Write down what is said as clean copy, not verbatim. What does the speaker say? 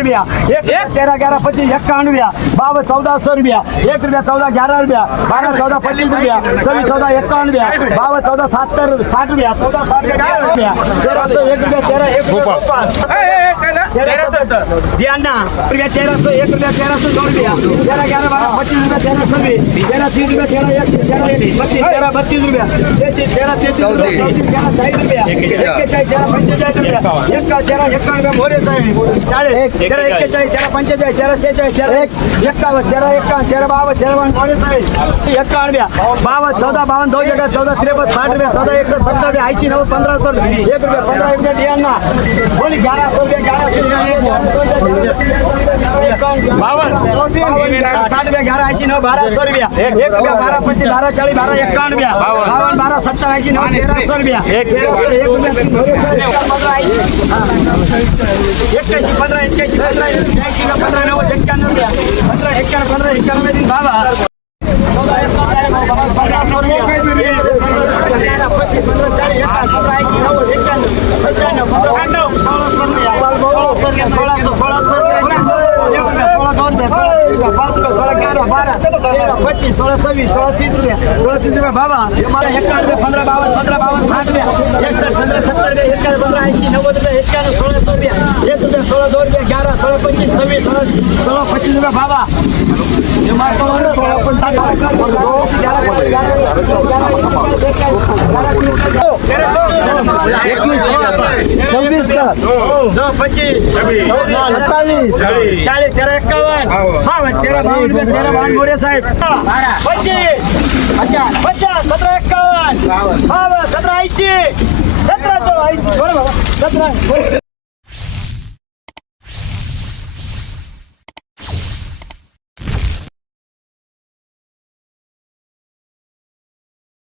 रुपया 13 11 25 51 रुपया 52 1400 रुपया 1 रुपया 14 11 रुपया 12 14 25 रुपया 24 14 51 रुपया 52 14 70 60 रुपया 14 60 रुपया 1301 रुपया 13 1 ध्यान ना रुपया 1300 1 रुपया 1300 2 रुपया 13 11 12 25 रुपया 13 30 रुपया 13 1 13 32 रुपया 13 33 रुपया 40 रुपया 41 रुपया मोरे साहेब 40 13 41 13 45 13 46 13 51 13 51 13 52 13 मोरे साहेब 51 रुपया 52 14 52 2 जगह 14 53 60 रुपया 14 170 80 90 1500 1 रुपया 15 रुपया ध्यान ना बोली 1100 रुपया 1100 60 रुपया 11 80 9 1200 रुपया 1 रुपया 12 25 12 40 12 51 रुपया 52 12 70 80 9 1300 रुपया 1 रुपया 81 15 81 15 80 15 9 51 रुपया 15 51 15 91 दिन बाबा 25 16 26 16 30 रुपया 16 30 रुपया बाबा हमारा 51 15 52 15 52 60 रुपया 61 15 70 रुपया 51 15 80 90 रुपया 51 1600 रुपया 1 रुपया 16 2 रुपया 11 16 25 26 16 25 रुपया बाबा साहेब 25 50 17 51 17 80 17 80 बरोबर 17